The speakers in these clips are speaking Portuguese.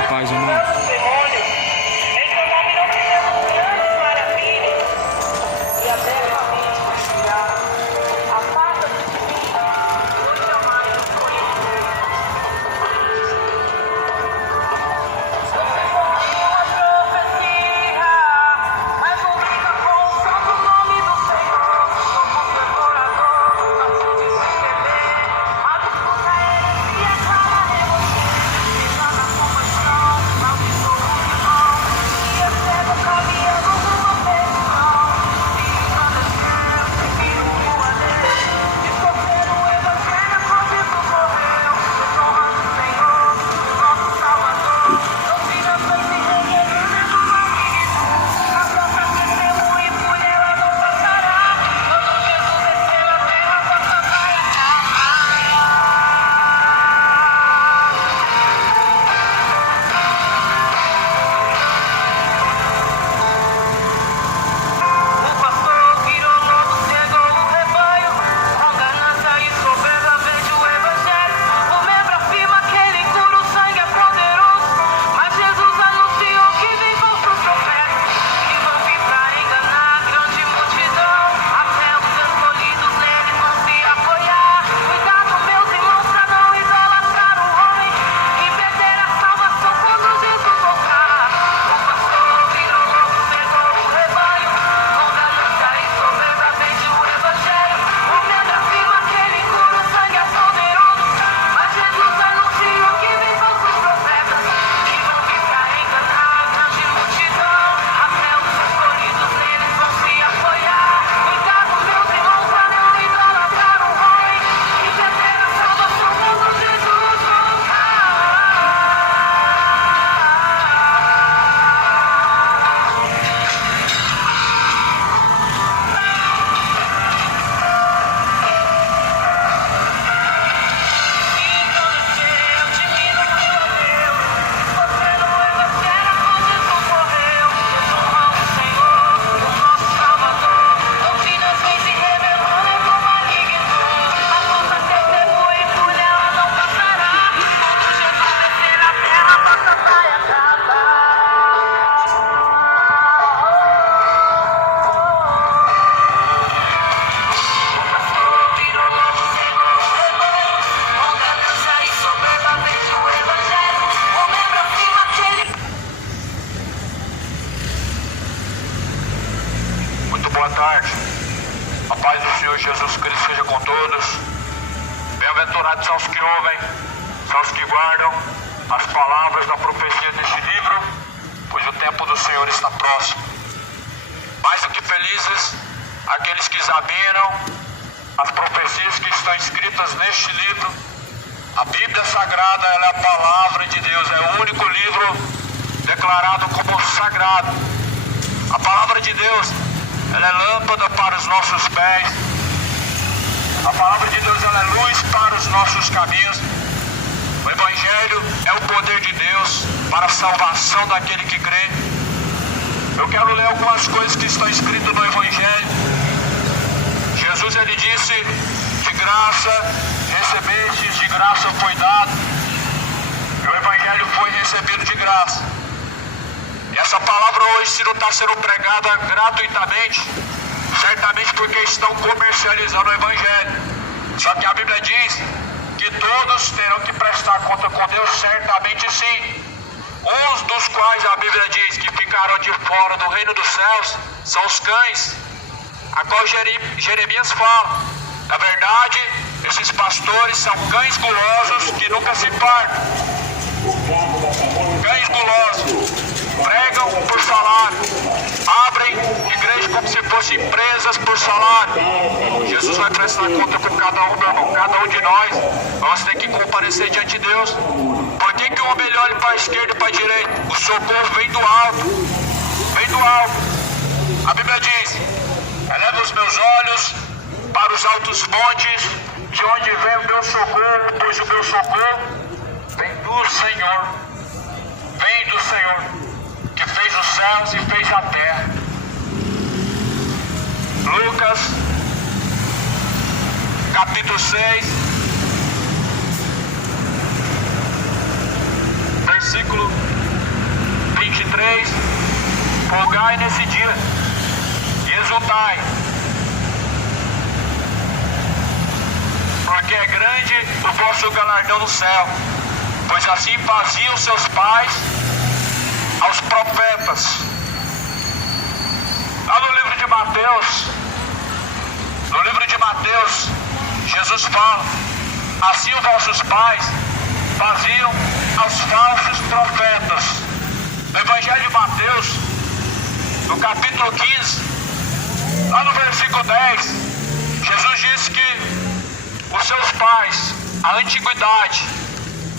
Graça e paz, irmãos. Boa tarde. A paz do Senhor Jesus Cristo seja com todos. Bem-aventurados são os que ouvem, são os que guardam as palavras da profecia deste livro, pois o tempo do Senhor está próximo. Mais do que felizes aqueles que examinam as profecias que estão escritas neste livro. A Bíblia Sagrada, ela é a palavra de Deus, é o único livro declarado como sagrado. A palavra de Deus, ela é lâmpada para os nossos pés. A palavra de Deus, ela é luz para os nossos caminhos. O Evangelho é o poder de Deus para a salvação daquele que crê. Eu quero ler algumas coisas que estão escritas no Evangelho. Jesus, ele disse: de graça recebestes, de graça foi dado. E o Evangelho foi recebido de graça. Essa palavra hoje, se não está sendo pregada gratuitamente, certamente porque estão comercializando o Evangelho. Só que a Bíblia diz que todos terão que prestar conta com Deus, certamente sim. Uns dos quais a Bíblia diz que ficarão de fora do reino dos céus são os cães, a qual Jeremias fala. Na verdade, esses pastores são cães gulosos que nunca se partem. Cães gulosos. Pregam por salário, abrem igreja como se fossem empresas por salário. Jesus vai prestar conta com cada um, meu irmão, cada um de nós. Nós temos que comparecer diante de Deus. Por que que o homem olha para a esquerda e para a direita? O socorro vem do alto, vem do alto. A Bíblia diz: eleva os meus olhos para os altos montes, de onde vem o meu socorro, pois o meu socorro vem do Senhor. Vem do Senhor, que fez os céus e fez a terra. Lucas, capítulo 6, versículo grande o vosso galardão no céu, pois assim faziam seus pais aos profetas. Lá no livro de Mateus, Jesus fala: assim os vossos pais faziam aos falsos profetas. No Evangelho de Mateus, no capítulo 15, lá no versículo 10, Jesus disse que os seus pais, a antiguidade,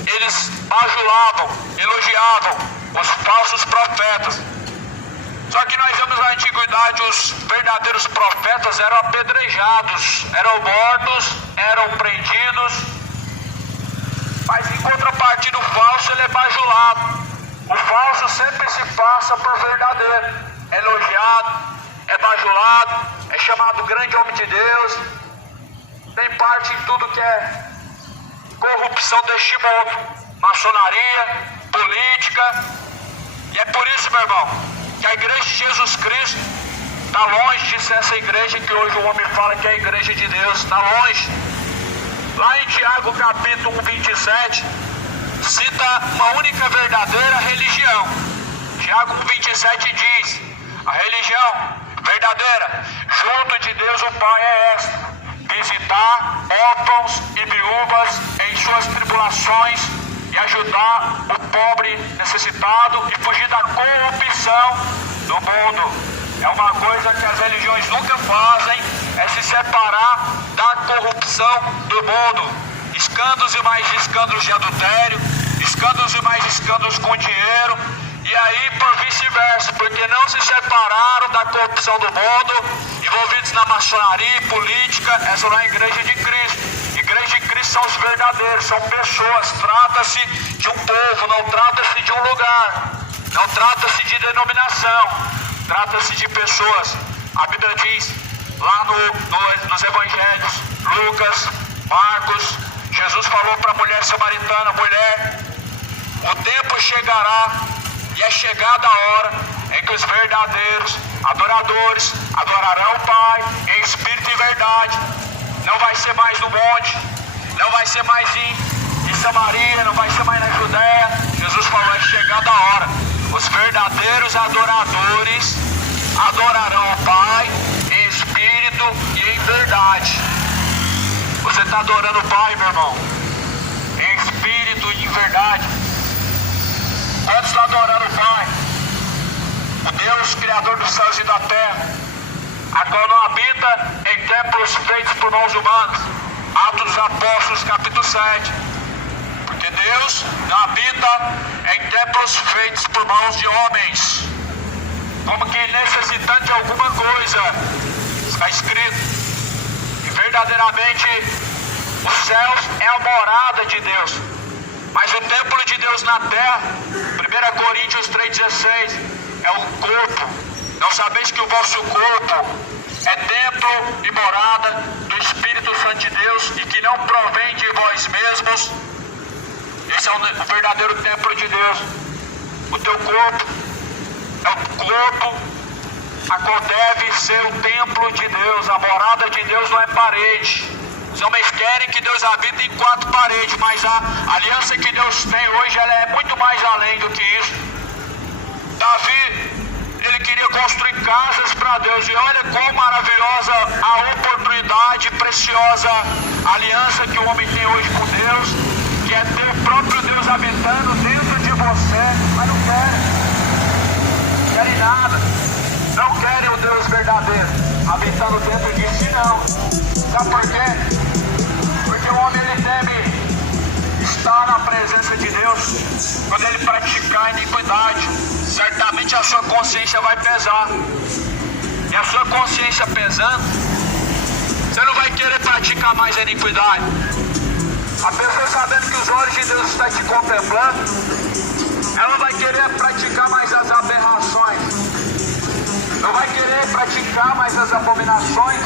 eles bajulavam, elogiavam os falsos profetas. Só que nós vemos na antiguidade, os verdadeiros profetas eram apedrejados, eram mortos, eram prendidos. Mas em contrapartida, o falso ele é bajulado. O falso sempre se passa por verdadeiro, é elogiado, é bajulado, é chamado grande homem de Deus, tem parte em tudo que é corrupção deste mundo, maçonaria, política. E é por isso, meu irmão, que a igreja de Jesus Cristo está longe de ser essa igreja que hoje o homem fala que é a igreja de Deus, está longe. Lá em Tiago capítulo 27, cita uma única verdadeira religião. Tiago 27 diz: a religião verdadeira junto de Deus o Pai é esta: visitar órfãos e viúvas em suas tribulações e ajudar o pobre necessitado e fugir da corrupção do mundo. É uma coisa que as religiões nunca fazem, é se separar da corrupção do mundo. Escândalos e mais escândalos de adultério, escândalos e mais escândalos com dinheiro, e aí por vice-versa, porque não se separaram da corrupção do mundo, envolvidos na maçonaria e política. Essa não é a igreja de Cristo. Igreja de Cristo são os verdadeiros, são pessoas. Trata-se de um povo, não trata-se de um lugar, não trata-se de denominação, trata-se de pessoas. A Bíblia diz lá nos evangelhos, Lucas, Marcos, Jesus falou para a mulher samaritana: mulher, o tempo chegará e é chegada a hora em que os verdadeiros adoradores adorarão o Pai em espírito e verdade. Não vai ser mais no monte, não vai ser mais em Samaria, não vai ser mais na Judéia. Jesus falou: é chegada a hora. Os verdadeiros adoradores adorarão o Pai em espírito e em verdade. Você está adorando o Pai, meu irmão, em espírito e em verdade? Quando está adorando o Pai, o Deus Criador dos céus e da terra, a qual não habita em templos feitos por mãos humanas. Atos dos Apóstolos, capítulo 7. Porque Deus não habita em templos feitos por mãos de homens, como que necessitando de alguma coisa. Está escrito. Verdadeiramente os céus é a morada de Deus, mas o templo de Deus na terra, 1 Coríntios 3,16, é o corpo. Não sabeis que o vosso corpo é templo e morada do Espírito Santo de Deus, e que não provém de vós mesmos? Esse é o verdadeiro templo de Deus. O teu corpo é o corpo a qual deve ser o templo de Deus. A morada de Deus não é parede. Os homens querem que Deus habite em 4 paredes, mas a aliança que Deus tem hoje, ela é muito mais além do que isso. Davi, ele queria construir casas para Deus, e olha quão maravilhosa a oportunidade, preciosa aliança que o homem tem hoje com Deus, que é ter o próprio Deus habitando dentro de você. Mas não querem nada. Não querem o Deus verdadeiro habitando dentro de si, não. Sabe por quê? Porque o homem, ele deve estar na presença de Deus quando ele praticar a iniquidade. Certamente a sua consciência vai pesar. E a sua consciência pesando, você não vai querer praticar mais a iniquidade. A pessoa sabendo que os olhos de Deus estão te contemplando, ela não vai querer praticar mais as aberrações, não vai querer praticar mais as abominações,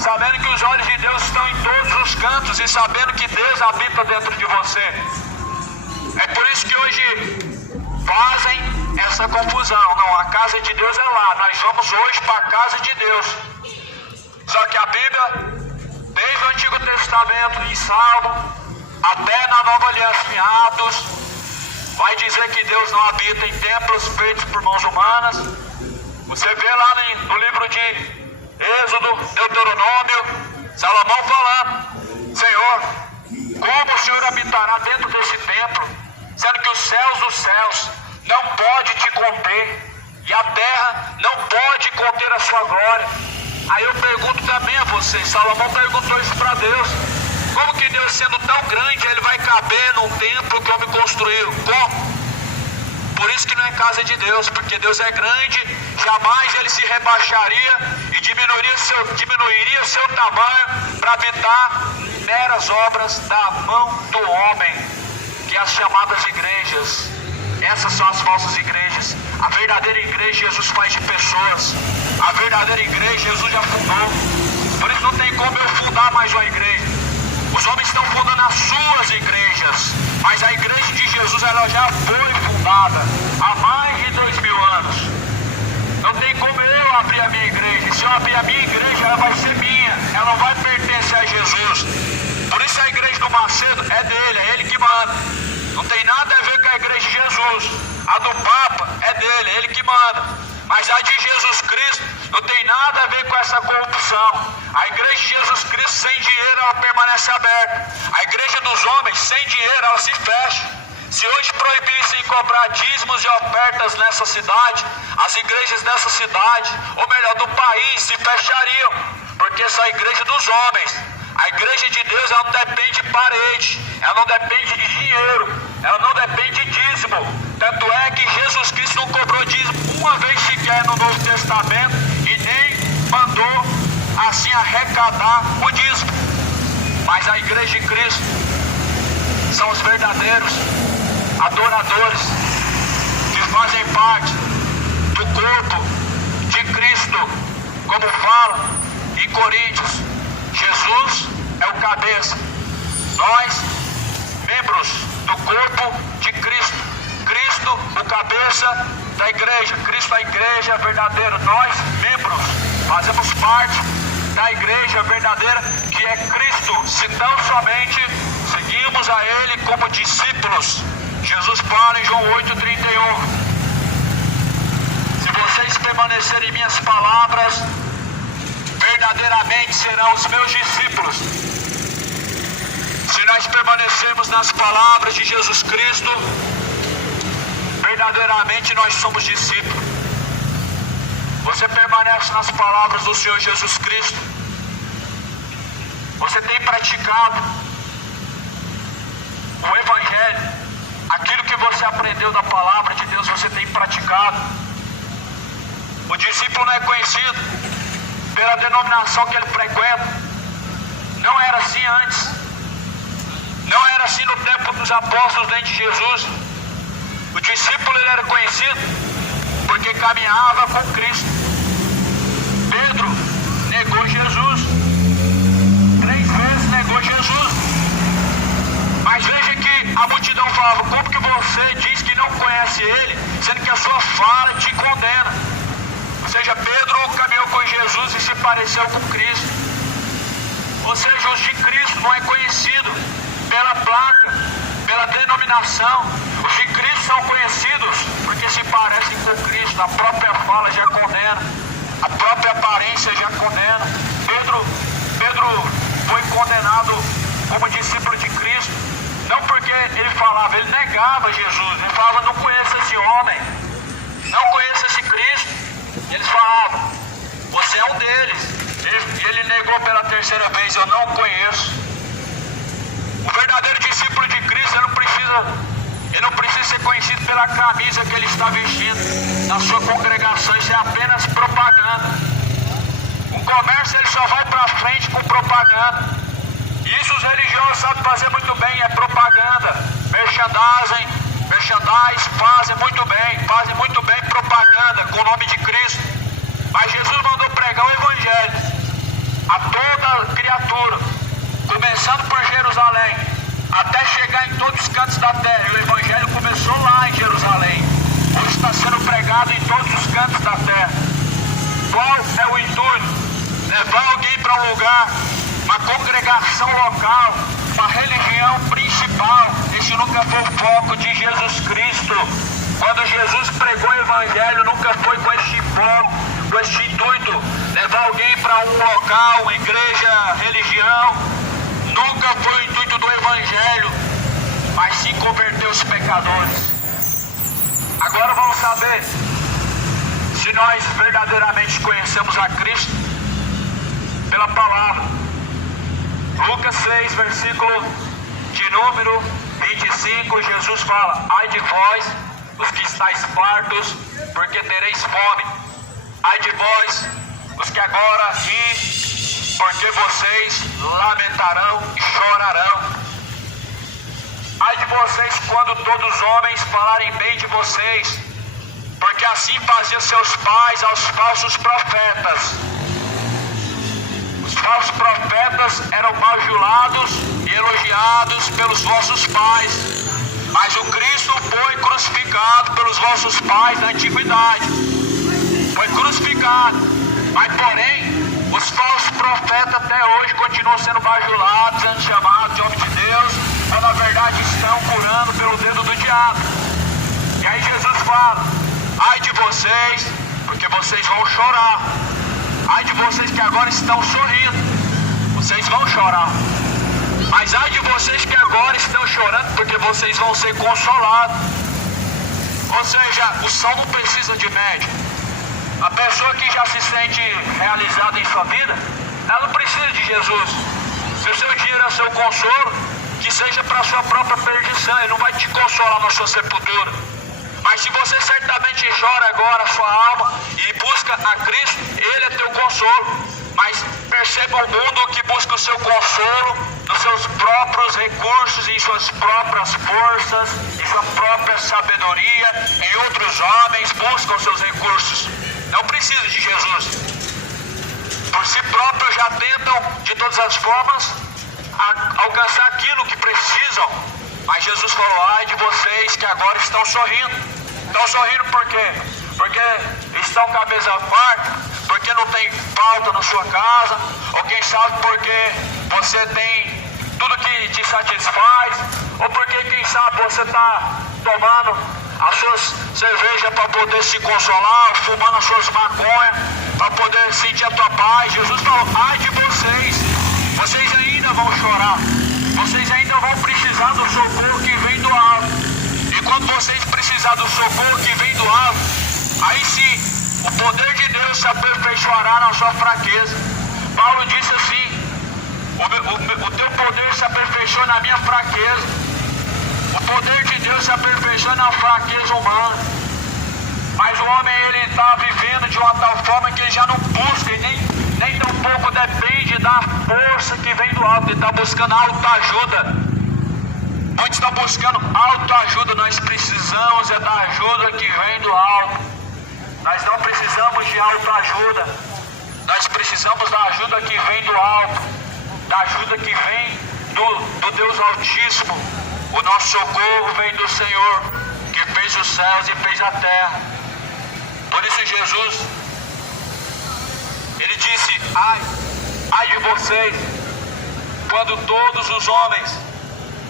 sabendo que os olhos de Deus estão em todos os cantos e sabendo que Deus habita dentro de você. É por isso que hoje fazem essa confusão. Não, a casa de Deus é lá, nós vamos hoje para a casa de Deus. Só que a Bíblia, desde o Antigo Testamento, em Salmo, até na Nova Aliança, em Atos, vai dizer que Deus não habita em templos feitos por mãos humanas. Você vê lá no livro de Êxodo, Deuteronômio, Salomão falando: Senhor, como o Senhor habitará dentro desse templo, sendo que os céus dos céus não pode te conter, e a terra não pode conter a sua glória. Aí eu pergunto também a vocês, Salomão perguntou isso para Deus: como que Deus, sendo tão grande, ele vai caber num templo que o homem construiu? Como? Por isso que não é casa de Deus, porque Deus é grande, jamais ele se rebaixaria e diminuiria o seu tamanho para habitar meras obras da mão do homem, que é as chamadas igrejas. Essas são as falsas igrejas. A verdadeira igreja Jesus faz de pessoas. A verdadeira igreja Jesus já fundou. Por isso não tem como eu fundar mais uma igreja. Os homens estão fundando as suas igrejas, mas a igreja de Jesus, ela já foi fundada há mais de 2000 anos. Não tem como eu abrir a minha igreja. Se eu abrir a minha igreja, ela vai ser minha, ela não vai pertencer a Jesus. Por isso a igreja do Macedo é dele, é ele que manda. Não tem nada a ver com a igreja de Jesus. A do Papa é dele, é ele que manda. Mas a de Jesus Cristo não tem nada a ver com essa corrupção. A igreja de Jesus Cristo, sem dinheiro, ela permanece aberta. A igreja dos homens, sem dinheiro, ela se fecha. Se hoje proibissem cobrar dízimos e ofertas nessa cidade, as igrejas dessa cidade, ou melhor, do país, se fechariam. Porque essa é a igreja dos homens. A igreja de Deus, ela não depende de parede, ela não depende de dinheiro, ela não depende de dízimo. Tanto é que Jesus Cristo não cobrou dízimo uma vez sequer no Novo Testamento e nem mandou assim arrecadar o dízimo. Mas a igreja de Cristo são os verdadeiros adoradores que fazem parte do corpo de Cristo, como fala em Coríntios. Jesus é o cabeça, nós, membros do corpo de Cristo. Cristo, o cabeça da igreja. Cristo, a igreja verdadeira. Nós, membros, fazemos parte da igreja verdadeira, que é Cristo, se tão somente seguimos a Ele como discípulos. Jesus fala em João 8,31: se vocês permanecerem em minhas palavras, verdadeiramente serão os meus discípulos. Se nós permanecermos nas palavras de Jesus Cristo, verdadeiramente nós somos discípulos. Você permanece nas palavras do Senhor Jesus Cristo? Você tem praticado o Evangelho? Aquilo que você aprendeu da palavra de Deus, você tem praticado? O discípulo não é conhecido pela denominação que ele frequenta. Não era assim antes. Não era assim no tempo dos apóstolos nem de Jesus. O discípulo, ele era conhecido porque caminhava com Cristo. Pedro negou Jesus. 3 vezes negou Jesus. Mas veja que a multidão falava: como que você diz que não conhece Ele, sendo que a sua fala te condena? Ou seja, Pedro caminhou com Jesus e se pareceu com Cristo. Ou seja, os de Cristo não é conhecido pela placa, pela denominação. Os de Cristo são conhecidos porque se parecem com Cristo. A própria fala já condena, a própria aparência já condena. Pedro foi condenado como discípulo de Cristo, não porque ele falava, ele negava Jesus. Ele falava: não conheço esse homem, não conheço esse Cristo. E eles falavam: você é um deles. Ele negou pela 3ª vez: eu não conheço. O verdadeiro discípulo de Cristo, ele não precisa ser conhecido pela camisa que ele está vestindo na sua congregação. Isso é apenas propaganda. Um comércio, ele só vai para frente com propaganda. Isso os religiosos sabem fazer muito bem, é propaganda. Merchandise, fazem muito bem propaganda com o nome de Cristo. Mas Jesus mandou pregar o Evangelho a toda criatura, começando por Jerusalém, até chegar em todos os cantos da terra. E o Evangelho começou lá em Jerusalém, hoje está sendo pregado em todos os cantos da terra. Qual é o intuito? Levar alguém para um lugar, uma uma congregação local, uma religião principal. Esse nunca foi o foco de Jesus Cristo. Quando Jesus pregou o Evangelho, nunca foi com este foco, com este intuito, levar alguém para um local, uma igreja, religião. Nunca foi o intuito do Evangelho, mas sim converter os pecadores. Agora vamos saber se nós verdadeiramente conhecemos a Cristo pela palavra. Lucas 6, versículo de número 25, Jesus fala: ai de vós, os que estáis fartos, porque tereis fome. Ai de vós, os que agora ri, porque vocês lamentarão e chorarão. Ai de vocês quando todos os homens falarem bem de vocês, porque assim faziam seus pais aos falsos profetas. Os falsos profetas eram bajulados e elogiados pelos vossos pais, mas o Cristo foi crucificado pelos vossos pais na antiguidade. Foi crucificado, mas porém os falsos profetas até hoje continuam sendo bajulados, sendo chamados de homens de Deus, quando na verdade estão curando pelo dedo do diabo. E aí Jesus fala: ai de vocês, porque vocês vão chorar. Ai de vocês que agora estão sorrindo, vocês vão chorar. Mas ai de vocês que agora estão chorando, porque vocês vão ser consolados. Ou seja, o salmo precisa de médico. A pessoa que já se sente realizada em sua vida, ela não precisa de Jesus. Se o seu dinheiro é seu consolo, que seja para a sua própria perdição. Ele não vai te consolar na sua sepultura. Mas se você certamente chora agora a sua alma e busca a Cristo, Ele é teu consolo. Mas perceba o mundo que busca o seu consolo nos seus próprios recursos, em suas próprias forças, em sua própria sabedoria. Em outros homens buscam seus recursos. Não precisa de Jesus. Por si próprios já tentam de todas as formas alcançar aquilo que precisam. Mas Jesus falou: ai de vocês que agora estão sorrindo. Estão sorrindo por quê? Porque estão cabeça farta, porque não tem falta na sua casa, ou quem sabe porque você tem tudo que te satisfaz, ou porque quem sabe você está tomando as suas cervejas para poder se consolar, fumando as suas maconhas para poder sentir a tua paz. Jesus falou: ai de vocês, vocês ainda vão chorar, vocês ainda vão precisar do socorro que vem do alto. E quando vocês precisar do socorro que vem do alto, aí sim o poder de Deus se aperfeiçoará na sua fraqueza. Paulo disse assim: o teu poder se aperfeiçoa na minha fraqueza. O poder de Deus se aperfeiçoa na fraqueza humana. Mas o homem, ele está vivendo de uma tal forma que ele já não busca e nem tão pouco depende da força que vem do alto. Ele está buscando autoajuda. Muitos estão buscando autoajuda. Nós precisamos da ajuda que vem do alto. Nós não precisamos de autoajuda. Nós precisamos da ajuda que vem do alto, da ajuda que vem do Deus Altíssimo. O nosso socorro vem do Senhor, que fez os céus e fez a terra. Por isso Jesus, Ele disse: ai de vocês, quando todos os homens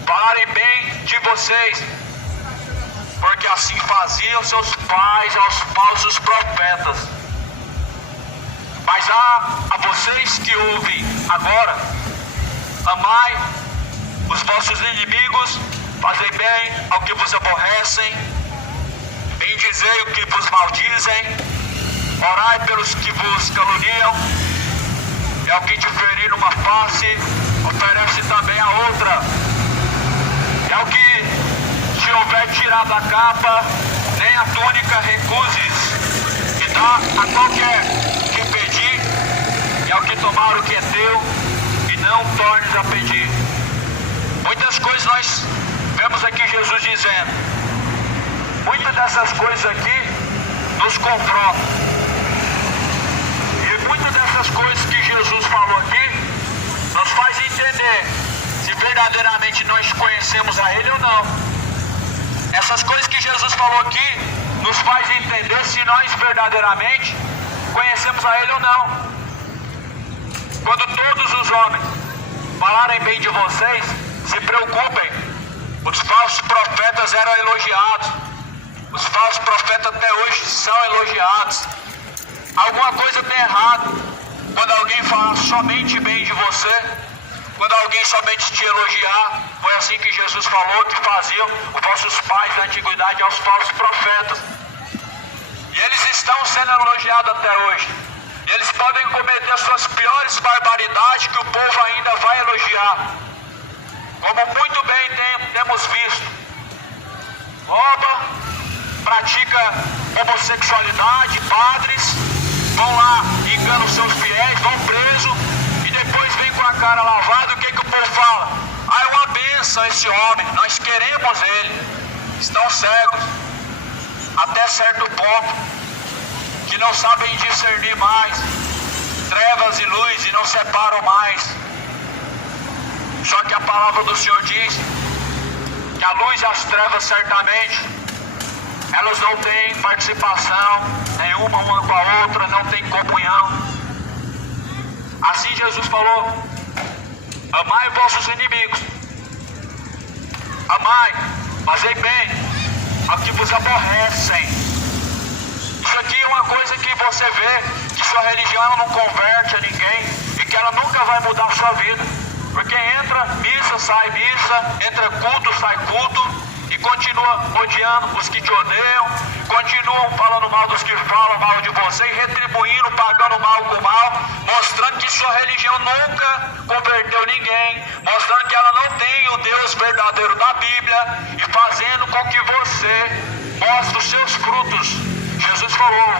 falarem bem de vocês, porque assim faziam seus pais aos falsos profetas. Mas a vocês que ouvem agora, amai os vossos inimigos, fazei bem ao que vos aborrecem, bendizei o que vos maldizem, orai pelos que vos caluniam, e ao que te ferir uma face, oferece também a outra. É o que te houver tirado a capa, nem a túnica recuses, e dá a qualquer que pedir, e ao que tomar o que é teu, e não tornes a pedir. Muitas coisas nós vemos aqui Jesus dizendo. Muitas dessas coisas aqui nos confrontam. E muitas dessas coisas que Jesus falou aqui nos faz entender se verdadeiramente nós conhecemos a Ele ou não. Essas coisas que Jesus falou aqui nos faz entender se nós verdadeiramente conhecemos a Ele ou não. Quando todos os homens falarem bem de vocês, se preocupem. Os falsos profetas eram elogiados. Os falsos profetas até hoje são elogiados. Alguma coisa tem errado quando alguém fala somente bem de você, quando alguém somente te elogiar. Foi assim que Jesus falou que faziam os vossos pais da antiguidade aos falsos profetas. E eles estão sendo elogiados até hoje. E eles podem cometer suas piores barbaridades que o povo ainda vai elogiar. Como muito bem temos visto. Rouba, pratica homossexualidade, padres vão lá, enganam seus fiéis, vão preso e depois vem com a cara lavada. O que o povo fala? Ah, é uma bênção esse homem, nós queremos ele. Estão cegos até certo ponto, que não sabem discernir mais trevas e luz e não separam mais. Só que a palavra do Senhor diz que a luz e as trevas certamente elas não têm participação nenhuma uma com a outra, não tem comunhão. Assim Jesus falou: amai vossos inimigos, amai, fazei bem ao que vos aborrecem. Isso aqui é uma coisa que você vê que sua religião não converte a ninguém e que ela nunca vai mudar a sua vida, porque entra missa, sai missa, entra culto, sai culto, e continua odiando os que te odeiam, continuam falando mal dos que falam mal de você e retribuindo, pagando mal com mal, mostrando que sua religião nunca converteu ninguém, mostrando que ela não tem o Deus verdadeiro da Bíblia e fazendo com que você mostre os seus frutos. Jesus falou,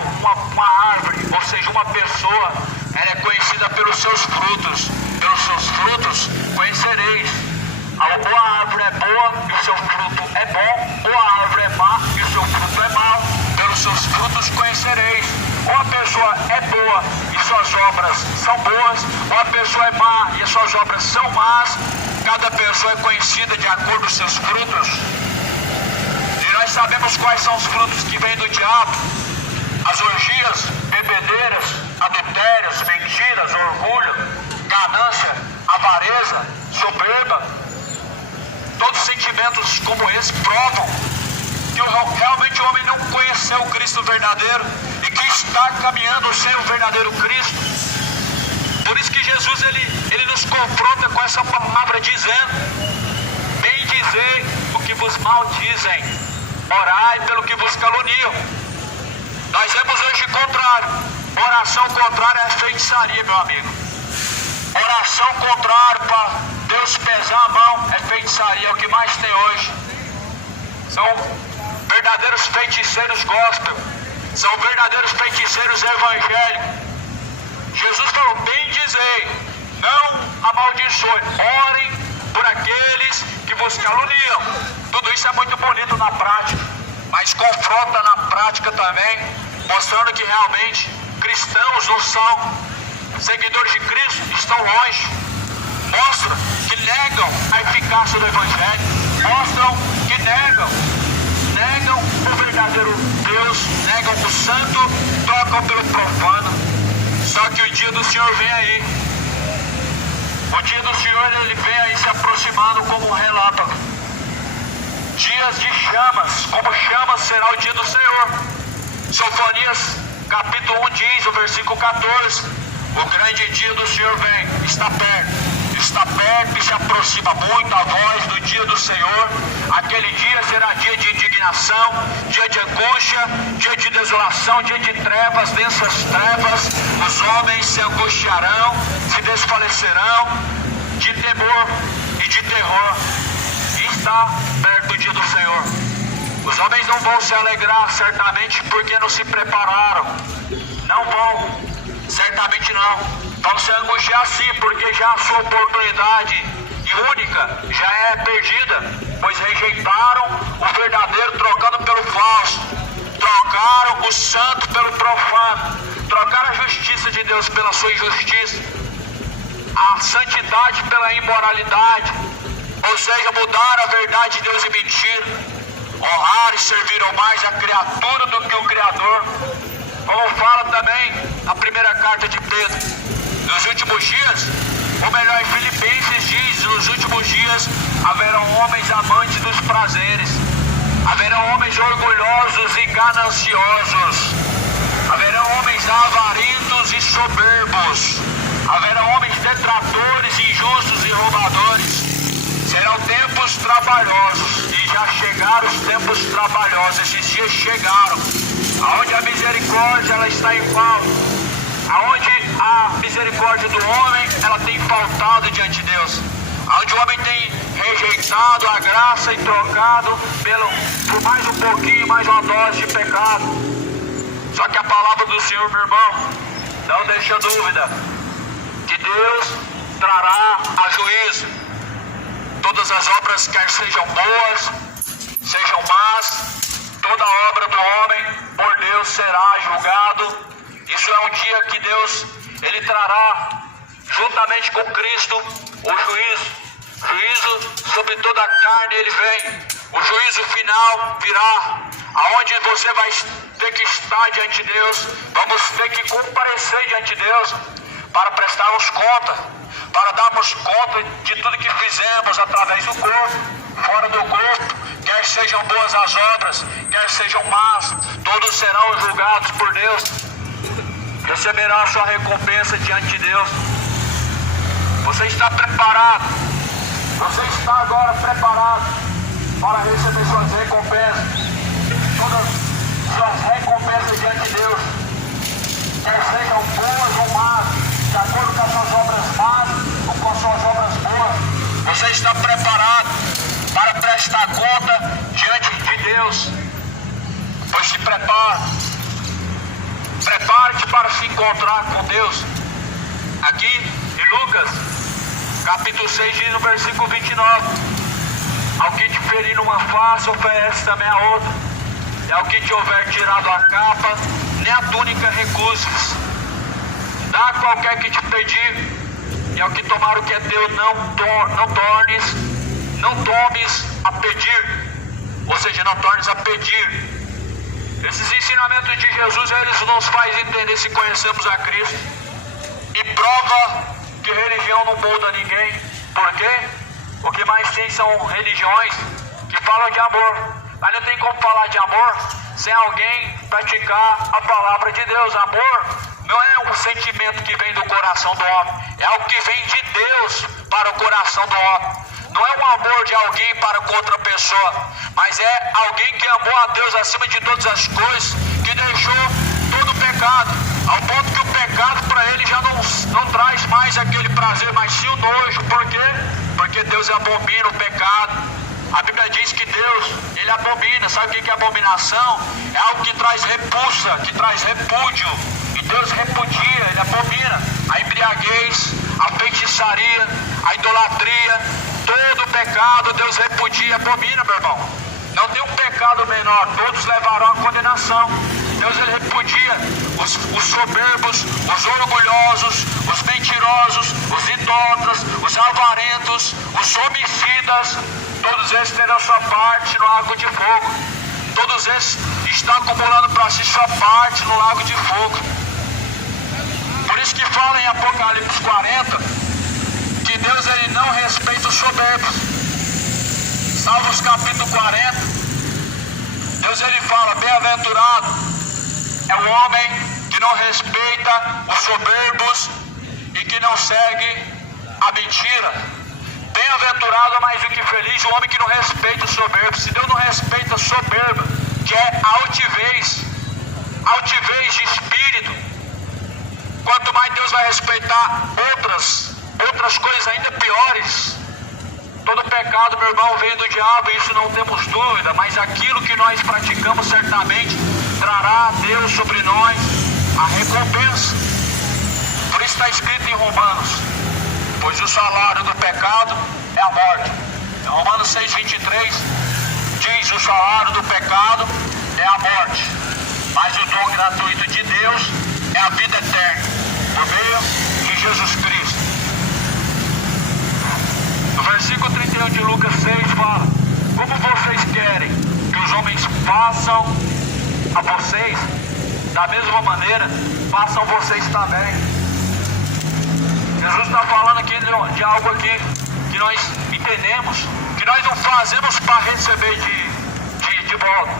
uma árvore, ou seja, uma pessoa, ela é conhecida pelos seus frutos. Pelos seus frutos conhecereis. Ou a árvore é boa e o seu fruto é bom, ou a árvore é má e o seu fruto é mau. Pelos seus frutos conhecereis. Ou a pessoa é boa e suas obras são boas, ou a pessoa é má e as suas obras são más. Cada pessoa é conhecida de acordo com os seus frutos. E nós sabemos quais são os frutos que vêm do diabo: as orgias, bebedeiras, adultérios, mentiras, orgulho, ganância, avareza, soberba. Todos sentimentos como esse provam que realmente o homem não conheceu o Cristo verdadeiro e que está caminhando sem o verdadeiro Cristo. Por isso que Jesus ele nos confronta com essa palavra dizendo: bem dizei o que vos maldizem, orai pelo que vos caluniam. Nós vemos hoje o contrário. Oração contrária é feitiçaria, meu amigo. Oração contrária para Deus pesar a mão é feitiçaria, é o que mais tem hoje. São verdadeiros feiticeiros gospel, são verdadeiros feiticeiros evangélicos. Jesus falou: bem dizei, não amaldiçoe, orem por aqueles que vos caluniam. Tudo isso é muito bonito na prática, mas confronta na prática também, mostrando que realmente cristãos não são. Seguidores de Cristo estão longe. Mostram que negam a eficácia do Evangelho. Mostram que negam o verdadeiro Deus, negam o santo, trocam pelo profano. Só que o dia do Senhor vem aí. O dia do Senhor ele vem aí se aproximando como um relâmpago. Dias de chamas, como chamas será o dia do Senhor. Sofonias capítulo 1 diz, o versículo 14: o grande dia do Senhor vem, está perto e se aproxima muito a voz do dia do Senhor. Aquele dia será dia de indignação, dia de angústia, dia de desolação, dia de trevas, densas trevas. Os homens se angustiarão, se desfalecerão de temor e de terror. E está perto o dia do Senhor. Os homens não vão se alegrar certamente porque não se prepararam. Não vão. Certamente não. Vão se angustiar sim, porque já a sua oportunidade única já é perdida, pois rejeitaram o verdadeiro trocando pelo falso, trocaram o santo pelo profano, trocaram a justiça de Deus pela sua injustiça, a santidade pela imoralidade, ou seja, mudaram a verdade de Deus em mentira, honraram e serviram mais a criatura do que o Criador. Como fala também a primeira carta de Pedro: nos últimos dias Ou melhor, Filipenses diz: nos últimos dias haverão homens amantes dos prazeres, haverão homens orgulhosos e gananciosos, haverão homens avarentos e soberbos, haverão homens detratores, injustos e roubadores. Serão tempos trabalhosos, e já chegaram os tempos trabalhosos. Esses dias chegaram, aonde a misericórdia ela está em falta, aonde a misericórdia do homem ela tem faltado diante de Deus, aonde o homem tem rejeitado a graça e trocado por mais um pouquinho, mais uma dose de pecado. Só que a palavra do Senhor, meu irmão, não deixa dúvida que Deus trará a juízo todas as obras, quer sejam boas, sejam más. Toda obra do homem por Deus será julgado. Isso é um dia que Deus ele trará juntamente com Cristo o juízo sobre toda a carne. Ele vem, o juízo final virá, aonde você vai ter que estar diante de Deus. Vamos ter que comparecer diante de Deus para prestarmos conta, para darmos conta de tudo que fizemos através do corpo, fora do corpo, quer sejam boas as obras, quer sejam más, todos serão julgados por Deus, receberão a sua recompensa diante de Deus. Você está preparado? Você está agora preparado para receber suas recompensas? Todas suas recompensas diante de Deus, quer sejam boas ou más, de acordo com as suas obras más ou com as suas obras boas. Você está preparado para prestar conta diante de Deus? Pois se prepare-te para se encontrar com Deus. Aqui em Lucas capítulo 6 diz no versículo 29: ao que te ferir uma face, oferece também a outra, e ao que te houver tirado a capa, nem a túnica recuses. Dá qualquer que te pedir, e ao que tomar o que é teu, não tomes a pedir, ou seja, não tornes a pedir. Esses ensinamentos de Jesus, eles nos fazem entender se conhecemos a Cristo, e prova que religião não muda ninguém. Por quê? O que mais tem são religiões que falam de amor, mas não tem como falar de amor sem alguém praticar a palavra de Deus. Amor não é um sentimento que vem do coração do homem, é algo que vem de Deus para o coração do homem. Não é um amor de alguém para com outra pessoa, mas é alguém que amou a Deus acima de todas as coisas, que deixou todo o pecado, ao ponto que o pecado para ele já não traz mais aquele prazer, mas sim o nojo. Por quê? Porque Deus abomina o pecado. A Bíblia diz que Deus, ele abomina. Sabe o que é abominação? É algo que traz repulsa, que traz repúdio. E Deus repudia, ele abomina a embriaguez, a feitiçaria, a idolatria, todo o pecado Deus repudia, abomina, meu irmão. Não tem um pecado menor, todos levarão à condenação. Deus ele repudia os soberbos, os orgulhosos, os mentirosos, os idólatras, os avarentos, os homicidas. Todos esses terão sua parte no lago de fogo. Todos esses estão acumulando para si sua parte no lago de fogo. Por isso que fala em Apocalipse 40 que Deus ele não respeita os soberbos. Salmos capítulo 40, Deus ele fala: bem-aventurado é o homem que não respeita os soberbos e que não segue a mentira. Bem-aventurado é mais do que feliz o homem que não respeita os soberbos. Se Deus não respeita soberba, que é altivez de espírito, quanto mais Deus vai respeitar outras coisas ainda piores. Todo pecado, meu irmão, vem do diabo, isso não temos dúvida, mas aquilo que nós praticamos certamente trará a Deus sobre nós a recompensa. Por isso está escrito em Romanos: pois o salário do pecado é a morte. Em Romanos 6:23 diz: o salário do pecado é a morte, mas o dom gratuito de Deus é a vida eterna, por meio de Jesus Cristo. No versículo 31 de Lucas 6 fala: como vocês querem que os homens façam a vocês, da mesma maneira façam vocês também. Jesus está falando aqui de algo aqui que nós entendemos, que nós não fazemos para receber de volta.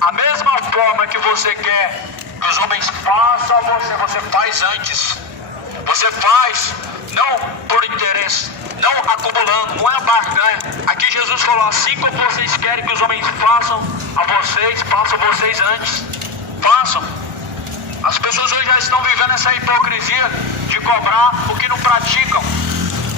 A mesma forma que você quer que os homens façam a você faz antes. Você faz não por interesse, não acumulando, não é barganha. Aqui Jesus falou, assim como vocês querem que os homens façam vocês antes. Façam. As pessoas hoje já estão vivendo essa hipocrisia de cobrar o que não praticam,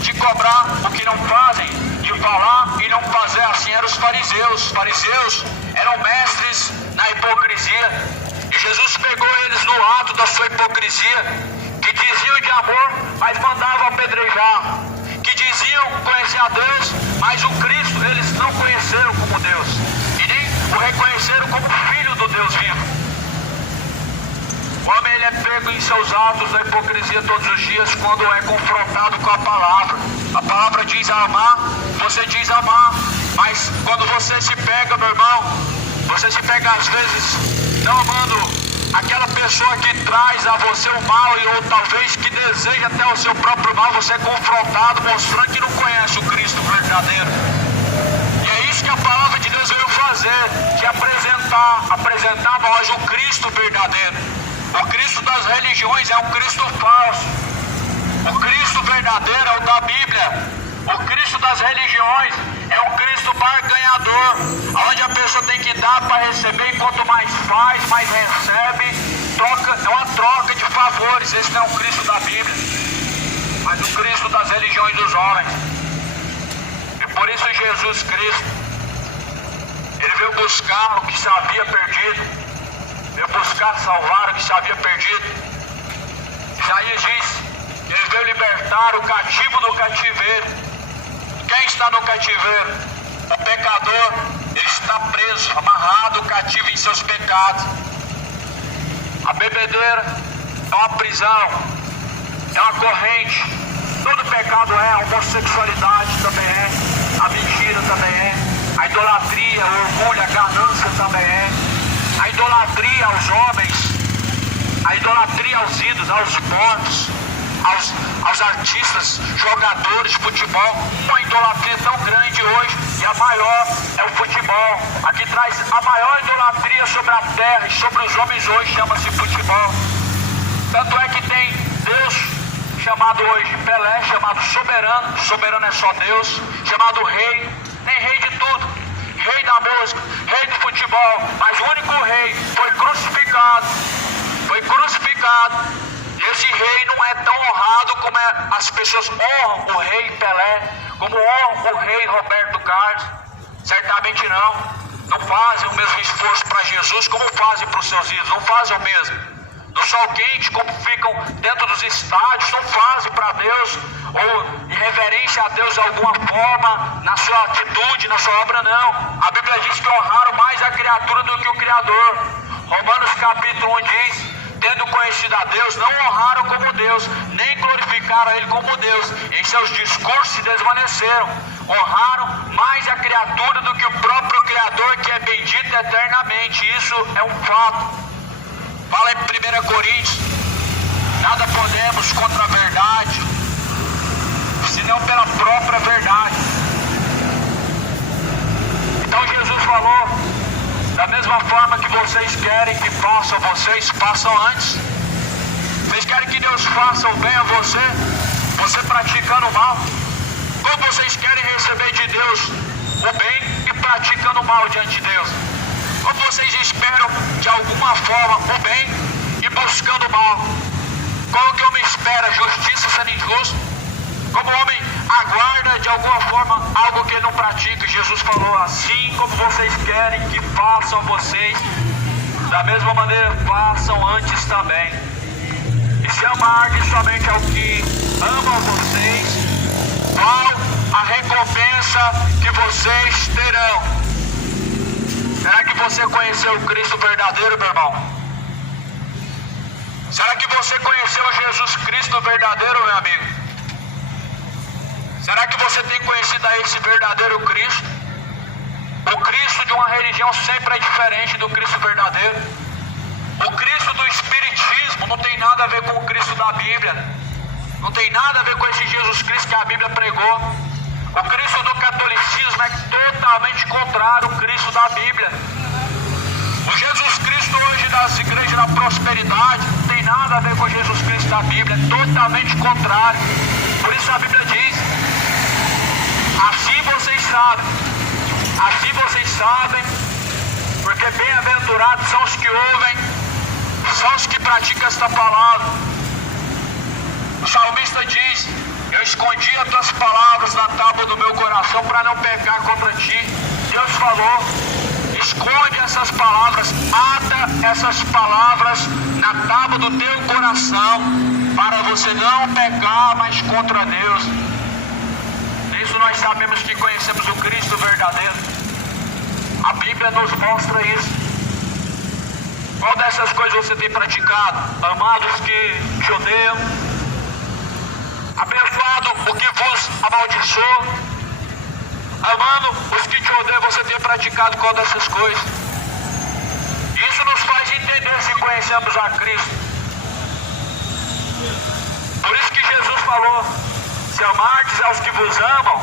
de cobrar o que não fazem, de falar e não fazer. Assim eram os fariseus. Os fariseus eram mestres na hipocrisia. E Jesus pegou eles no ato da sua hipocrisia, que diziam de amor, mas mandavam apedrejar, que diziam conhecer a Deus, mas o Cristo eles não conheceram como Deus, e nem o reconheceram como Filho do Deus vivo. O homem ele é pego em seus atos da hipocrisia todos os dias quando é confrontado com a palavra. A palavra diz amar, você diz amar, mas quando você se pega, meu irmão, você se pega às vezes não amando aquela pessoa que traz a você o mal, ou talvez que deseja até o seu próprio mal. Você é confrontado mostrando que não conhece o Cristo verdadeiro. E é isso que a palavra de Deus veio fazer, de apresentar a nós o Cristo verdadeiro. O Cristo das religiões é um Cristo falso. O Cristo verdadeiro é o da Bíblia. O Cristo das religiões é um Cristo barganhador, onde a pessoa tem que dar para receber, e quanto mais faz, mais recebe. É uma troca de favores. Esse não é o Cristo da Bíblia, mas o Cristo das religiões dos homens. E por isso Jesus Cristo, ele veio buscar o que se havia perdido, veio buscar salvar o que se havia perdido. Isaías diz que ele veio libertar o cativo do cativeiro. Quem está no cativeiro? O pecador. Ele está preso, amarrado, cativo em seus pecados. A bebedeira é uma prisão, é uma corrente. Todo pecado é, a homossexualidade também é, a mentira também é, a idolatria, o orgulho, a ganância também é, a idolatria aos homens, a idolatria aos ídolos, aos mortos, aos artistas, jogadores de futebol. Uma idolatria tão grande hoje, e a maior é o futebol. Aqui traz a maior idolatria sobre a terra e sobre os homens hoje, chama-se futebol. Tanto é que tem Deus chamado hoje Pelé, chamado soberano. Soberano é só Deus. Chamado rei, nem rei de tudo, rei da música, rei do futebol, mas o único rei foi crucificado. E esse rei não é tão honrado como as pessoas honram o rei Pelé, como honram o rei Roberto Carlos. Certamente não fazem o mesmo esforço para Jesus como fazem para os seus ídolos, não fazem o mesmo. No sol quente, como ficam dentro dos estádios, não fazem para Deus, ou em reverência a Deus de alguma forma, na sua atitude, na sua obra, não. A Bíblia diz que honraram mais a criatura do que o Criador. Romanos capítulo 1 diz, tendo conhecido a Deus, não honraram como Deus, nem glorificaram Ele como Deus. Em seus discursos se desvaneceram. Honraram mais a criatura do que o próprio Criador, que é bendito eternamente. Isso é um fato. Fala em 1 Coríntios, nada podemos contra a verdade, senão pela própria verdade. Então Jesus falou, da mesma forma que vocês querem que façam, vocês façam antes. Vocês querem que Deus faça o bem a você praticando o mal? Como vocês querem receber de Deus o bem e praticando o mal diante de Deus? Como vocês esperam de alguma forma o bem e buscando o mal? Como que o homem espera justiça sendo injusto? Como o homem aguarda de alguma forma algo que ele não pratica? Jesus falou, assim como vocês querem que façam vocês, da mesma maneira façam antes também. E se amarem somente ao que amam vocês, qual a recompensa que vocês terão? Será que você conheceu o Cristo verdadeiro, meu irmão? Será que você conheceu Jesus Cristo verdadeiro, meu amigo? Será que você tem conhecido a esse verdadeiro Cristo? O Cristo de uma religião sempre é diferente do Cristo verdadeiro. O Cristo do Espiritismo não tem nada a ver com o Cristo da Bíblia. Não tem nada a ver com esse Jesus Cristo que a Bíblia pregou. O Cristo do catolicismo é totalmente contrário ao Cristo da Bíblia. O Jesus Cristo hoje das igrejas da prosperidade não tem nada a ver com o Jesus Cristo da Bíblia, é totalmente contrário. Por isso a Bíblia diz: assim vocês sabem, porque bem-aventurados são os que ouvem, são os que praticam esta palavra. O salmista diz: eu escondi as tuas palavras na tábua do meu coração para não pecar contra ti. Deus falou: esconde essas palavras, ata essas palavras na tábua do teu coração, para você não pecar mais contra Deus. Isso nós sabemos que conhecemos o Cristo verdadeiro. A Bíblia nos mostra isso. Qual dessas coisas você tem praticado? Amados que te odeiam, abençoado o que vos amaldiçoa, amando os que te odeiam. Você tem praticado qual dessas coisas? Isso nos faz entender se conhecemos a Cristo. Por isso que Jesus falou: se amardes aos que vos amam,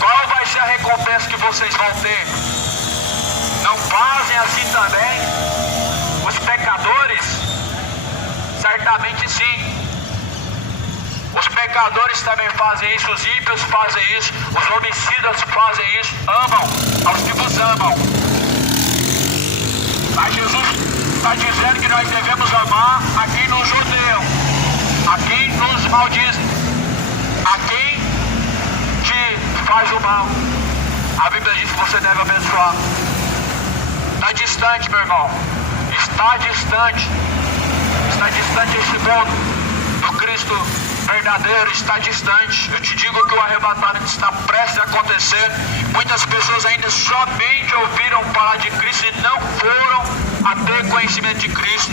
qual vai ser a recompensa que vocês vão ter? Não fazem assim também os pecadores? Certamente sim. Os pecadores também fazem isso, os ímpios fazem isso, os homicidas fazem isso. Amam aos que vos amam. Mas Jesus está dizendo que nós devemos amar a quem nos odeiam, a quem nos maldiz, a quem te faz o mal. A Bíblia diz que você deve abençoar. Está distante, meu irmão. Está distante esse mundo do Cristo verdadeiro, está distante. Eu te digo que o arrebatamento está prestes a acontecer. Muitas pessoas ainda somente ouviram falar de Cristo e não foram a ter conhecimento de Cristo.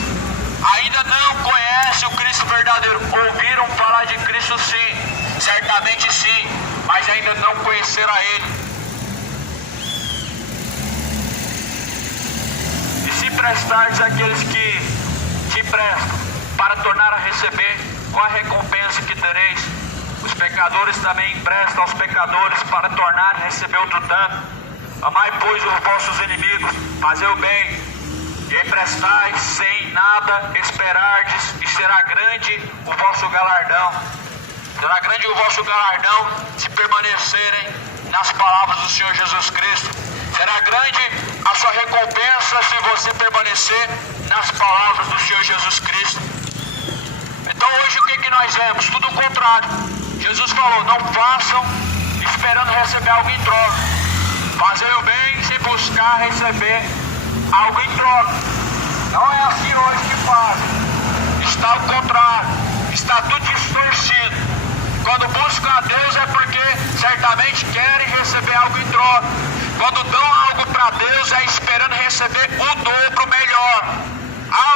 Ainda não conhecem o Cristo verdadeiro. Ouviram falar de Cristo sim, certamente sim, mas ainda não conheceram a Ele. E se prestardes àqueles que te prestam para tornar a receber, qual a recompensa que tereis? Os pecadores também emprestam aos pecadores para tornar a receber outro tanto. Amai, pois, os vossos inimigos, fazei o bem, e emprestais sem nada esperardes, e será grande o vosso galardão. Será grande o vosso galardão se permanecerem nas palavras do Senhor Jesus Cristo. Será grande a sua recompensa se você permanecer nas palavras do Senhor Jesus Cristo. Então hoje o que nós vemos? Tudo o contrário. Jesus falou: não façam esperando receber algo em troca. Fazei o bem sem buscar receber algo em troca. Não é assim hoje que fazem. Está ao contrário. Está tudo distorcido. Quando buscam a Deus é porque certamente querem receber algo em troca. Quando dão algo para Deus é esperando receber o dobro melhor.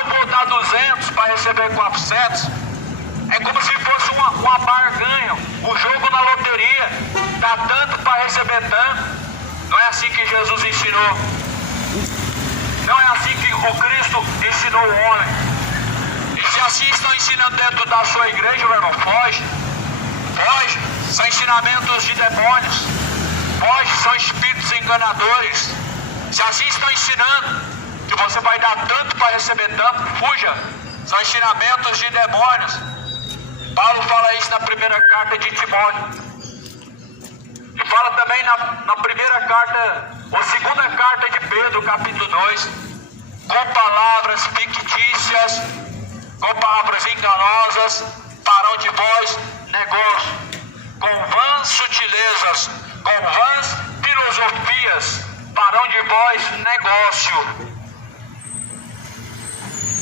Vou dar 200 para receber 400. É como se fosse uma barganha, um jogo na loteria. Dá tanto para receber tanto. Não é assim que Jesus ensinou. Não é assim que o Cristo ensinou o homem. E se assim estão ensinando dentro da sua igreja, meu irmão, foge. Foge. São ensinamentos de demônios. Foge. São espíritos enganadores. Se assim estão ensinando que você vai dar tanto para receber tanto, fuja. São ensinamentos de demônios. Paulo fala isso na primeira carta de Timóteo. E fala também na primeira carta, ou segunda carta de Pedro, capítulo 2. Com palavras fictícias, com palavras enganosas, farão de vós negócio. Com vãs sutilezas, com vãs filosofias, farão de vós negócio.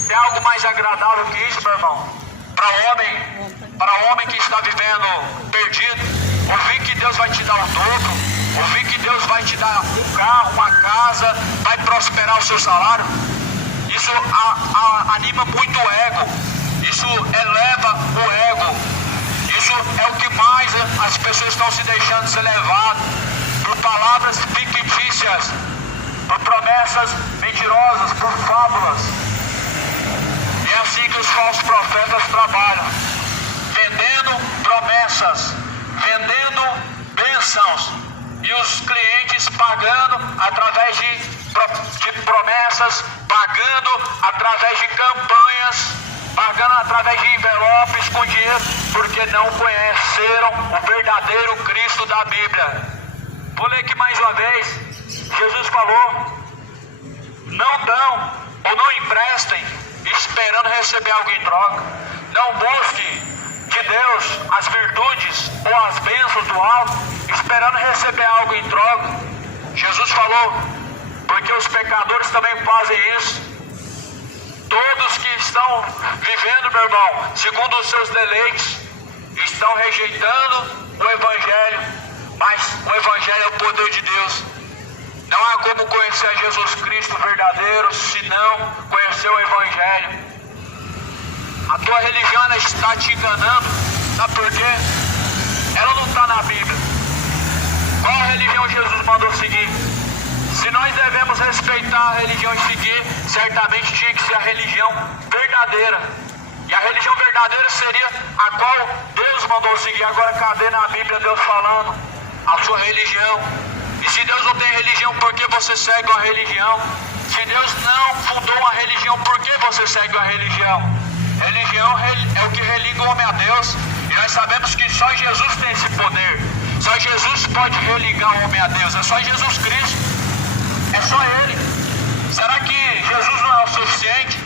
Tem algo mais agradável que isso, meu irmão? Para o homem que está vivendo perdido, ouvir que Deus vai te dar o dobro, ouvir que Deus vai te dar um carro, uma casa, vai prosperar o seu salário. Isso anima muito o ego, isso eleva o ego, isso é o que mais as pessoas estão se deixando ser levadas por palavras fictícias, por promessas mentirosas, por fábulas. É assim que os falsos profetas trabalham, vendendo pagando através de promessas, pagando através de campanhas, pagando através de envelopes com dinheiro, porque não conheceram o verdadeiro Cristo da Bíblia. Vou ler aqui mais uma vez. Jesus falou: não dão ou não emprestem esperando receber algo em troca. Não busque de Deus as virtudes ou as bênçãos do alto esperando receber algo em troca. Jesus falou: porque os pecadores também fazem isso. Todos que estão vivendo, meu irmão, segundo os seus deleites, estão rejeitando o Evangelho, mas o Evangelho é o poder de Deus. Não há como conhecer Jesus Cristo verdadeiro se não conhecer o Evangelho. A tua religião, ela está te enganando, sabe por quê? Ela não está na Bíblia. Qual religião Jesus mandou seguir? Se nós devemos respeitar a religião e seguir, certamente tinha que ser a religião verdadeira. E a religião verdadeira seria a qual Deus mandou seguir. Agora, cadê na Bíblia Deus falando a sua religião? E se Deus não tem religião, por que você segue uma religião? Se Deus não fundou uma religião, por que você segue uma religião? Religião é o que religa o homem a Deus. E nós sabemos que só Jesus tem esse poder. Só Jesus pode religar o homem a Deus. É só Jesus Cristo. É só Ele. Será que Jesus não é o suficiente?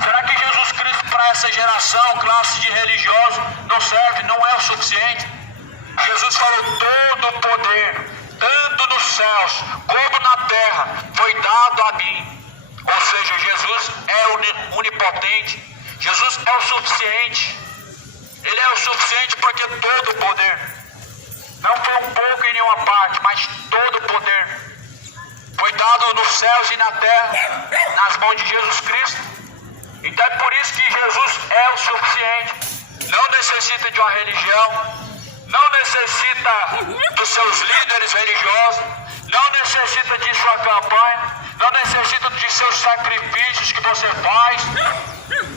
Será que Jesus Cristo para essa geração, classe de religiosos, não serve, não é o suficiente? Jesus falou: todo o poder, tanto nos céus como na terra, foi dado a mim. Ou seja, Jesus é onipotente. Jesus é o suficiente. Ele é o suficiente porque todo o poder, não foi um pouco em nenhuma parte, mas todo o poder foi dado nos céus e na terra, nas mãos de Jesus Cristo. Então é por isso que Jesus é o suficiente. Não necessita de uma religião, não necessita dos seus líderes religiosos, não necessita de sua campanha, não necessita de seus sacrifícios que você faz.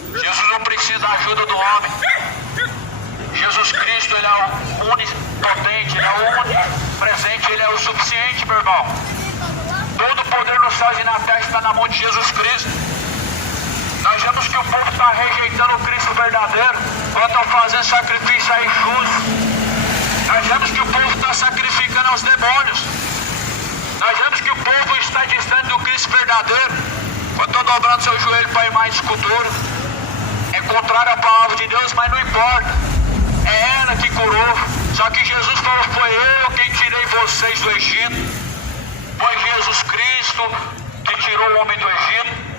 Jesus não precisa da ajuda do homem. Jesus Cristo, Ele é o onipotente, Ele é o onipresente, Ele é o suficiente, meu irmão. Todo o poder nos céus e na terra está na mão de Jesus Cristo. Nós vemos que o povo está rejeitando o Cristo verdadeiro, quando estão fazendo sacrifício a injustos. Nós vemos que o povo está sacrificando aos demônios. Nós vemos que o povo está distante do Cristo verdadeiro, quando estão dobrando seu joelho para ir mais escultura. É contrário à palavra de Deus, mas não importa. É ela que curou. Só que Jesus falou: foi eu quem tirei vocês do Egito. Foi Jesus Cristo que tirou o homem do Egito.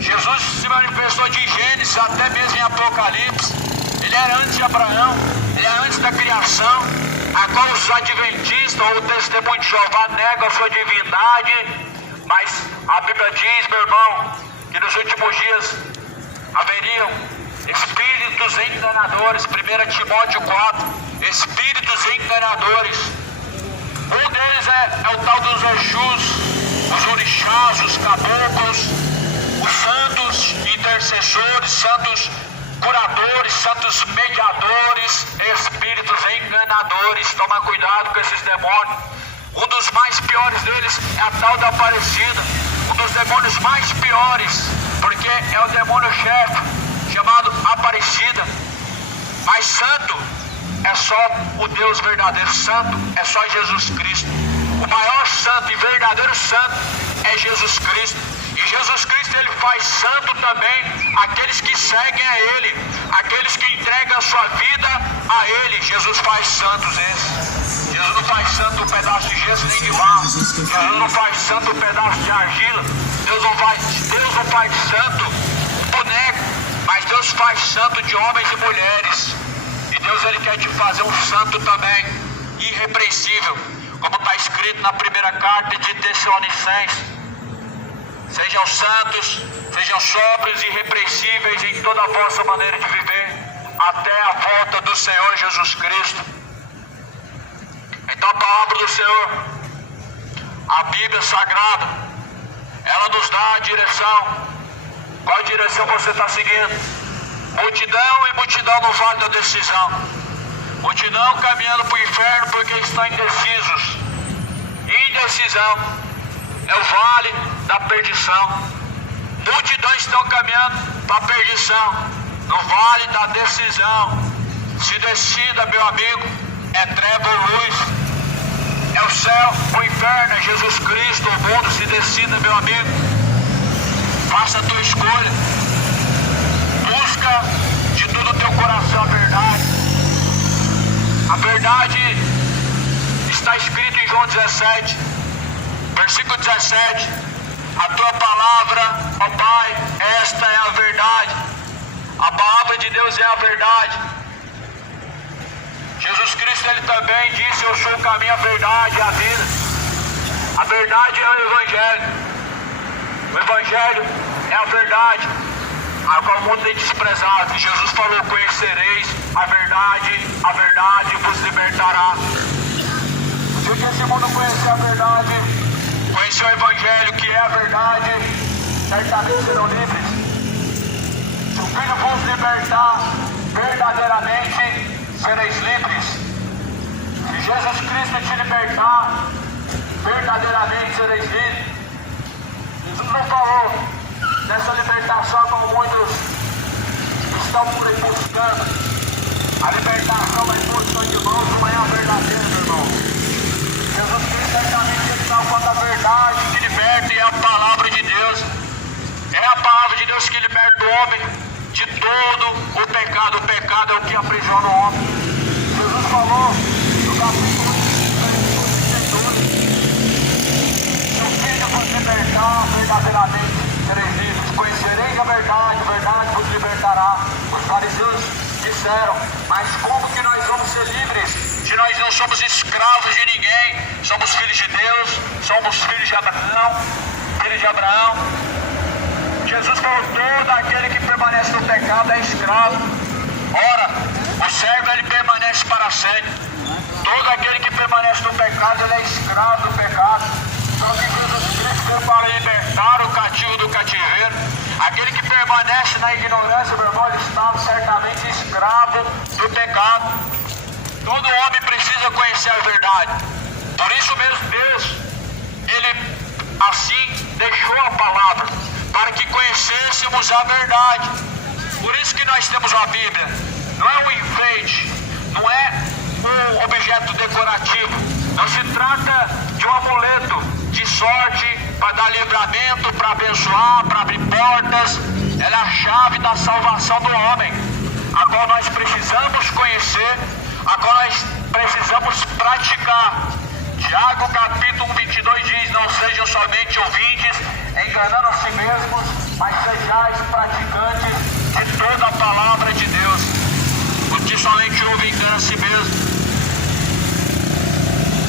Jesus se manifestou de Gênesis até mesmo em Apocalipse. Ele era antes de Abraão, ele era antes da criação, a qual os adventistas ou o testemunho de Jeová negam a sua divindade. Mas a Bíblia diz, meu irmão, que nos últimos dias haveriam espíritos enganadores. 1 Timóteo 4, espíritos enganadores. Um deles é o tal dos Exus, os orixás, os caboclos, os santos intercessores, santos curadores, santos mediadores, espíritos enganadores. Toma cuidado com esses demônios. Um dos mais piores deles é a tal da Aparecida. Um dos demônios mais piores, porque é o demônio-chefe, chamado Aparecida. Mas santo é só o Deus verdadeiro. Santo é só Jesus Cristo. O maior santo e verdadeiro santo é Jesus Cristo. E Jesus Cristo, Ele faz santo também aqueles que seguem a Ele, aqueles que entregam a sua vida a Ele. Jesus faz santos esses. Jesus não faz santo um pedaço de gesso nem de barro. Jesus não faz santo um pedaço de argila. Deus não faz santo um boneco, mas Deus faz santo de homens e mulheres. E Deus, Ele quer te fazer um santo também, irrepreensível, como está escrito na primeira carta de Tessalonicenses. Sejam santos, sejam sóbrios e irrepreensíveis em toda a vossa maneira de viver, até a volta do Senhor Jesus Cristo. Então a palavra do Senhor, a Bíblia Sagrada, ela nos dá a direção. Qual direção você está seguindo? Multidão e multidão no vale da decisão. Multidão caminhando para o inferno porque estão indecisos. decisão, é o vale da perdição. Multidões estão caminhando para a perdição, no vale da decisão. Se decida, meu amigo, é treva ou luz, é o céu ou o inferno, é Jesus Cristo ou mundo. Se decida, meu amigo, faça a tua escolha, busca de todo o teu coração a verdade. A verdade está escrito em João 17, versículo 17. A tua palavra, ó Pai, esta é a verdade. A palavra de Deus é a verdade. Jesus Cristo, ele também disse: eu sou o caminho, a verdade e a vida. A verdade é o Evangelho. O Evangelho é a verdade, a qual o mundo tem desprezado. E Jesus falou: conhecereis a verdade vos libertará. Se esse mundo conhecer a verdade, conhecer o Evangelho, que é a verdade, certamente serão livres. Se o Filho vos libertar, verdadeiramente sereis livres. Se Jesus Cristo te libertar, verdadeiramente sereis livres. Jesus não falou nessa libertação como muitos estão por aí buscando. A libertação da imposição de mãos não é a verdadeira, meu irmão. Jesus Cristo certamente está falando a verdade que liberta, e é a palavra de Deus. É a palavra de Deus que liberta o homem de todo o pecado. O pecado é o que aprisiona o homem. Jesus falou no capítulo 32: se o Filho vos libertar, verdadeiramente sereis livres. Conhecereis a verdade vos libertará. Os fariseus disseram: mas como que nós vamos ser livres se nós não somos escravos de ninguém? Somos filhos de Deus, somos filhos de Abraão. Jesus falou: todo aquele que permanece no pecado é escravo. Ora, o servo, ele permanece para sempre. Todo aquele que permanece no pecado, ele é escravo do pecado. Só que Jesus Cristo veio para libertar o cativo do cativeiro. Aquele que permanece na ignorância, meu irmão, ele está certamente escravo do pecado. Todo homem precisa conhecer a verdade. Por isso mesmo Deus, ele assim deixou a palavra, para que conhecêssemos a verdade. Por isso que nós temos a Bíblia. Não é um enfeite, não é um objeto decorativo. Não se trata de um amuleto de sorte para dar livramento, para abençoar, para abrir portas. Ela é a chave da salvação do homem, a qual nós precisamos conhecer, a qual nós precisamos praticar. Tiago capítulo 22 diz: não sejam somente ouvintes, enganando a si mesmos, mas sejais praticantes de toda a palavra de Deus. Os que somente ouvem enganam a si mesmo.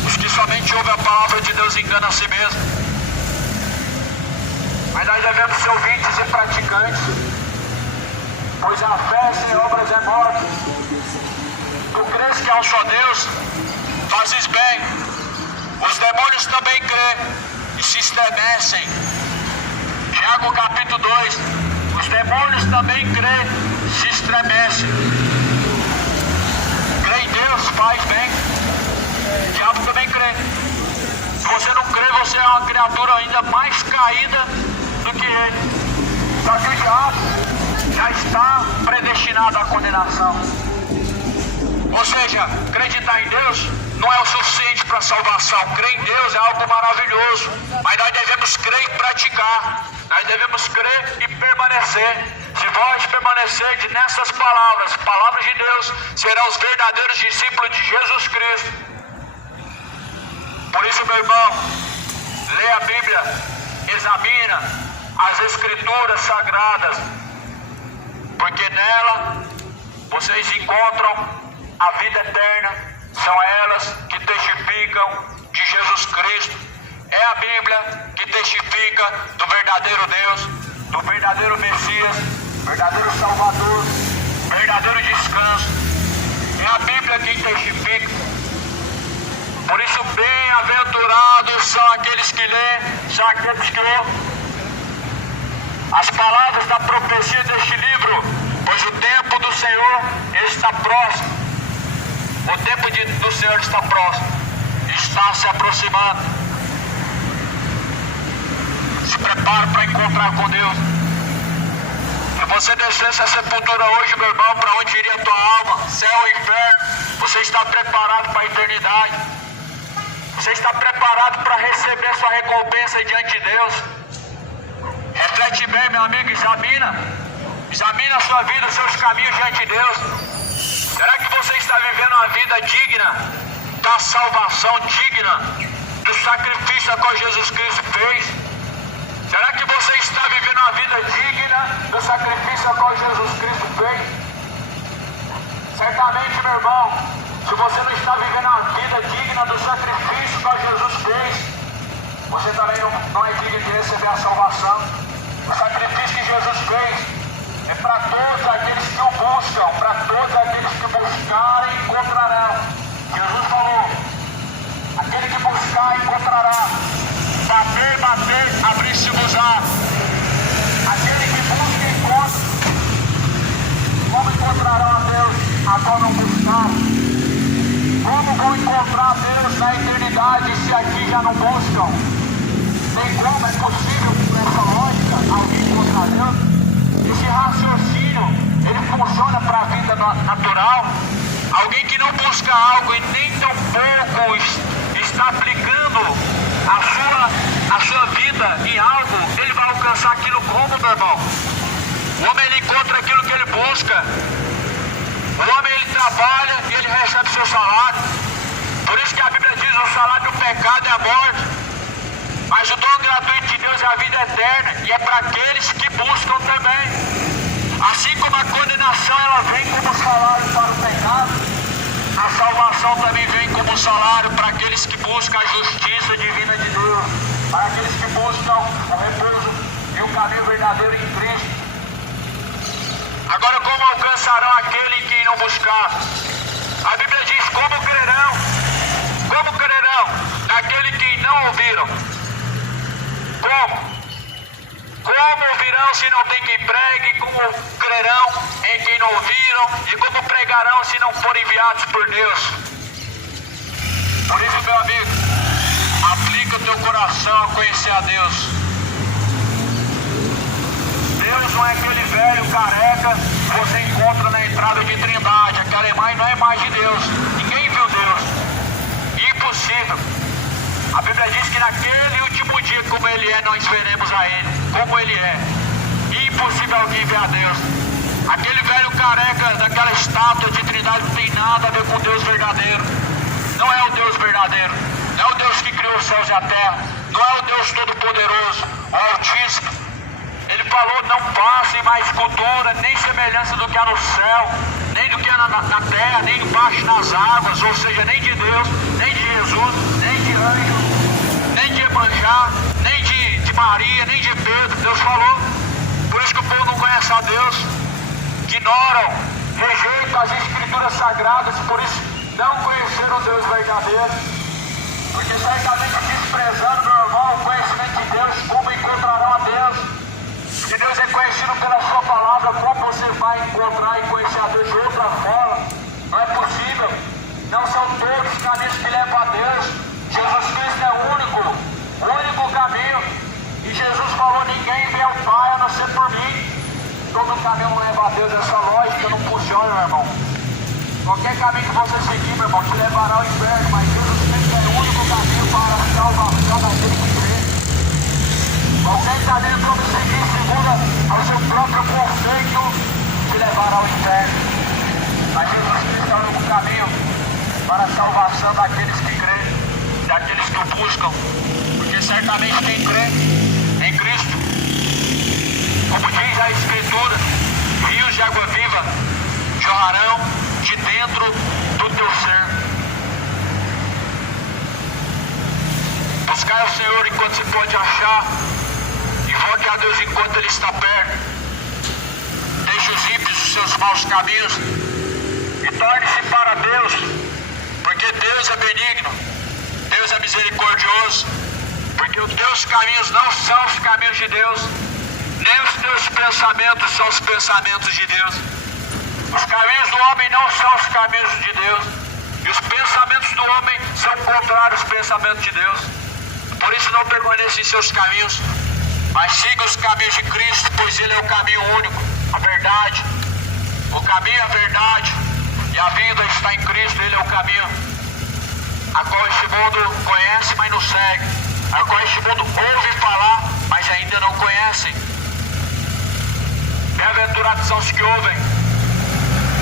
Os que somente ouvem a palavra de Deus enganam a si mesmo. Mas nós devemos ser ouvintes e praticantes, pois a fé sem obras é morte. Tu crês que há um só Deus? Fazes bem. Os demônios também crêem e se estremecem. Tiago capítulo 2: os demônios também crêem e se estremecem. Crê em Deus, faz bem. O diabo também crê. Se você não crê, você é uma criatura ainda mais caída do que ele. Só que o diabo já está predestinado à condenação. Ou seja, acreditar em Deus não é o suficiente para a salvação. Crer em Deus é algo maravilhoso, mas nós devemos crer e praticar. Nós devemos crer e permanecer. Se vós permanecerdes nessas palavras, palavras de Deus, serão os verdadeiros discípulos de Jesus Cristo. Por isso, meu irmão, lê a Bíblia, examina as Escrituras Sagradas, porque nela vocês encontram a vida eterna. São elas que testificam de Jesus Cristo. É a Bíblia que testifica do verdadeiro Deus, do verdadeiro Messias, verdadeiro Salvador, verdadeiro descanso. É a Bíblia que testifica. Por isso, bem-aventurados são aqueles que lêem, são aqueles que ouvem as palavras da profecia deste livro, pois o tempo do Senhor está próximo. O tempo do Senhor está próximo, está se aproximando. Se prepare para encontrar com Deus. Se você descesse a sepultura hoje, meu irmão, para onde iria a tua alma? Céu ou inferno? Você está preparado para a eternidade? Você está preparado para receber sua recompensa diante de Deus? Reflete bem, meu amigo, examina a sua vida, os seus caminhos diante de Deus. Será que você está vivendo uma vida digna da salvação, digna do sacrifício a qual Jesus Cristo fez? Será que você está vivendo uma vida digna do sacrifício a qual Jesus Cristo fez? Certamente, meu irmão, se você não está vivendo uma vida digna do sacrifício que Jesus fez, você também não é digno de receber a salvação. O sacrifício que Jesus fez é para todos aqueles que o buscam, para todos aqueles que buscarem, encontrarão. Jesus falou: aquele que buscar, encontrará. Bater, abrir-se-vos-á. Aquele que busca, encontra. Como encontrarão a Deus a qual não buscaram? Como vão encontrar Deus na eternidade se aqui já não buscam? Tem como, é possível, com essa lógica, alguém encontrar Deus? Esse raciocínio, ele funciona para a vida natural. Alguém que não busca algo e nem tão pouco está aplicando a sua vida em algo, ele vai alcançar aquilo como, meu irmão? O homem, ele encontra aquilo que ele busca. O homem, ele trabalha e ele recebe seu salário. Por isso que a Bíblia diz: o salário do pecado é a morte, mas o dom gratuito de Deus é a vida eterna, e é para aqueles que buscam também. Assim como a condenação ela vem como salário para o pecado, a salvação também vem como salário para aqueles que buscam a justiça divina de Deus, para aqueles que buscam o repouso e o caminho verdadeiro em Cristo. Agora, como alcançarão aquele que não buscar? A Bíblia diz: como crerão? Como crerão naquele que não ouviram? Como? Como ouvirão se não tem quem pregue? Como crerão em quem não ouviram? E como pregarão se não forem enviados por Deus? Por isso, meu amigo, aplica o teu coração a conhecer a Deus. Deus não é aquele velho careca que você encontra na entrada de Trindade. Aquela imagem não é a imagem de Deus. Ninguém viu Deus. Impossível. A Bíblia diz que naquele último dia, como Ele é, nós veremos a Ele, como Ele é. Impossível alguém ver a Deus. Aquele velho careca daquela estátua de Trindade não tem nada a ver com o Deus verdadeiro. Não é o Deus verdadeiro. Não é o Deus que criou os céus e a terra. Não é o Deus Todo-Poderoso, o Altíssimo. Ele falou: não façam mais escultura, nem semelhança do que há no céu, nem do que há na terra, nem embaixo nas águas, ou seja, nem de Deus, nem de Jesus, nem de anjo, nem de Emanjá, nem de Maria, nem de Pedro. Deus falou. Por isso que o povo não conhece a Deus, ignoram, rejeitam as escrituras sagradas, por isso não conheceram o Deus verdadeiro. Porque certamente desprezando, meu irmão, o conhecimento de Deus, como encontrarão a Deus? Se Deus é conhecido pela sua palavra, como você vai encontrar e conhecer a Deus de outra forma? Não é possível. Não são todos os caminhos que levam a Deus. Jesus Cristo é o único caminho. E Jesus falou: ninguém vem ao Pai a não ser por mim. Todo caminho não leva a Deus. Essa lógica não funciona, meu irmão. Qualquer caminho que você seguir, meu irmão, te levará ao inferno. Mas Jesus Cristo é o único caminho para a salvação daquele que crê. Você está dentro para seguir segundo ao seu próprio conceito, te levará ao inferno. Mas Jesus Cristo é o único caminho para a salvação daqueles que creem, daqueles que o buscam. Porque certamente quem crê em Cristo, como diz a Escritura, rios de água viva jorrarão de dentro do teu ser. Buscai o Senhor enquanto se pode achar, invoque a Deus enquanto Ele está perto. Deixe os ímpios os seus maus caminhos e torne-se para Deus, porque Deus é benigno, Deus é misericordioso, porque os teus caminhos não são os caminhos de Deus, nem os teus pensamentos são os pensamentos de Deus. Os caminhos do homem não são os caminhos de Deus, e os pensamentos do homem são contrários aos pensamentos de Deus. Por isso não permaneça em seus caminhos. Mas siga os caminhos de Cristo, pois Ele é o caminho único, a verdade. O caminho, a verdade e a vida está em Cristo, Ele é o caminho, a qual este mundo conhece, mas não segue, a qual este mundo ouve falar, mas ainda não conhecem. Bem-aventurados são os que ouvem,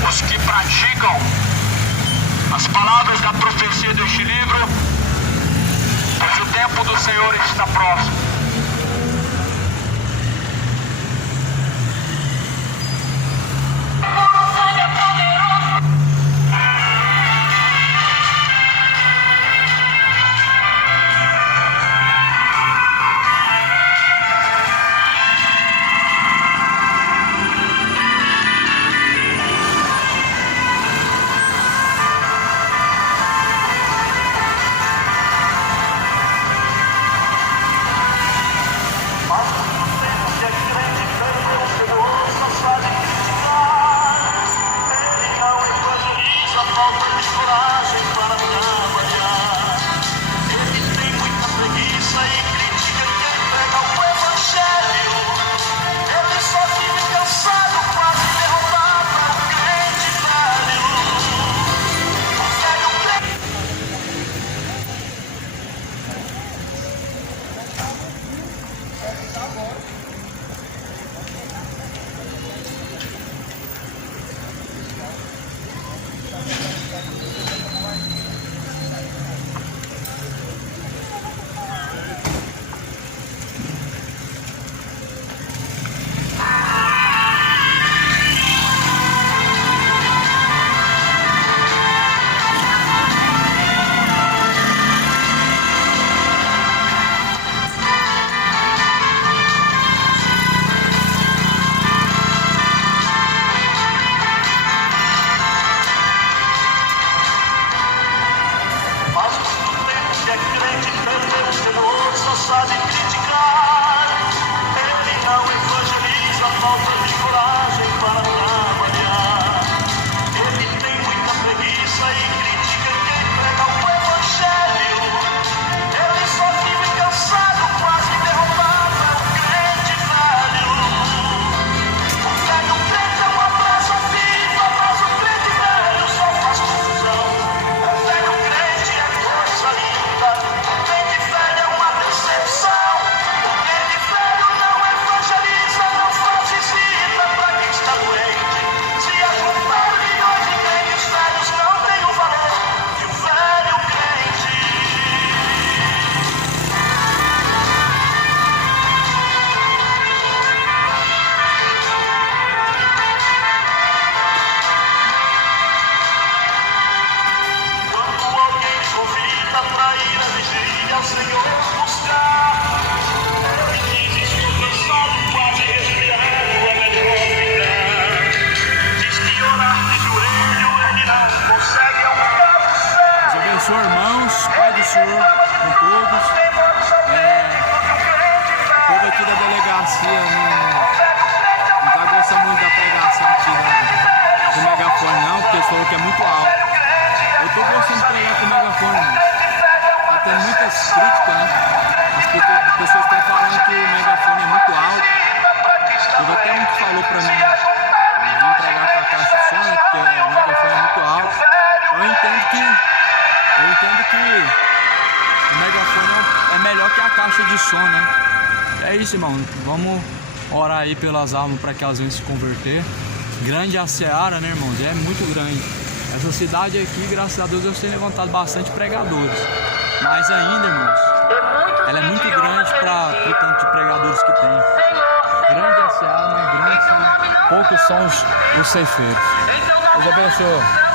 os que praticam as palavras da profecia deste livro, pois o tempo do Senhor está próximo. Irmãos, Pai do Senhor com todos. O povo aqui da delegacia não tá gostando muito da pregação aqui do megafone não, porque eles falaram que é muito alto. Eu tô gostando de pregar com o megafone, mas tá tendo muitas críticas, né? As pessoas estão falando que o megafone é muito alto. Teve até um que falou pra mim vir pregar com a caixa de som, né? Porque o megafone é muito alto. Eu entendo que o megafone é melhor que a caixa de som, né? É isso, irmão. Vamos orar aí pelas almas para que elas venham se converter. Grande a seara, né, irmãos? É muito grande. Essa cidade aqui, graças a Deus, eu tenho levantado bastante pregadores. Mas ainda, irmãos, ela é muito grande para o tanto de pregadores que tem. Grande a seara, mas grande são, poucos são os ceifeiros. Deus abençoe.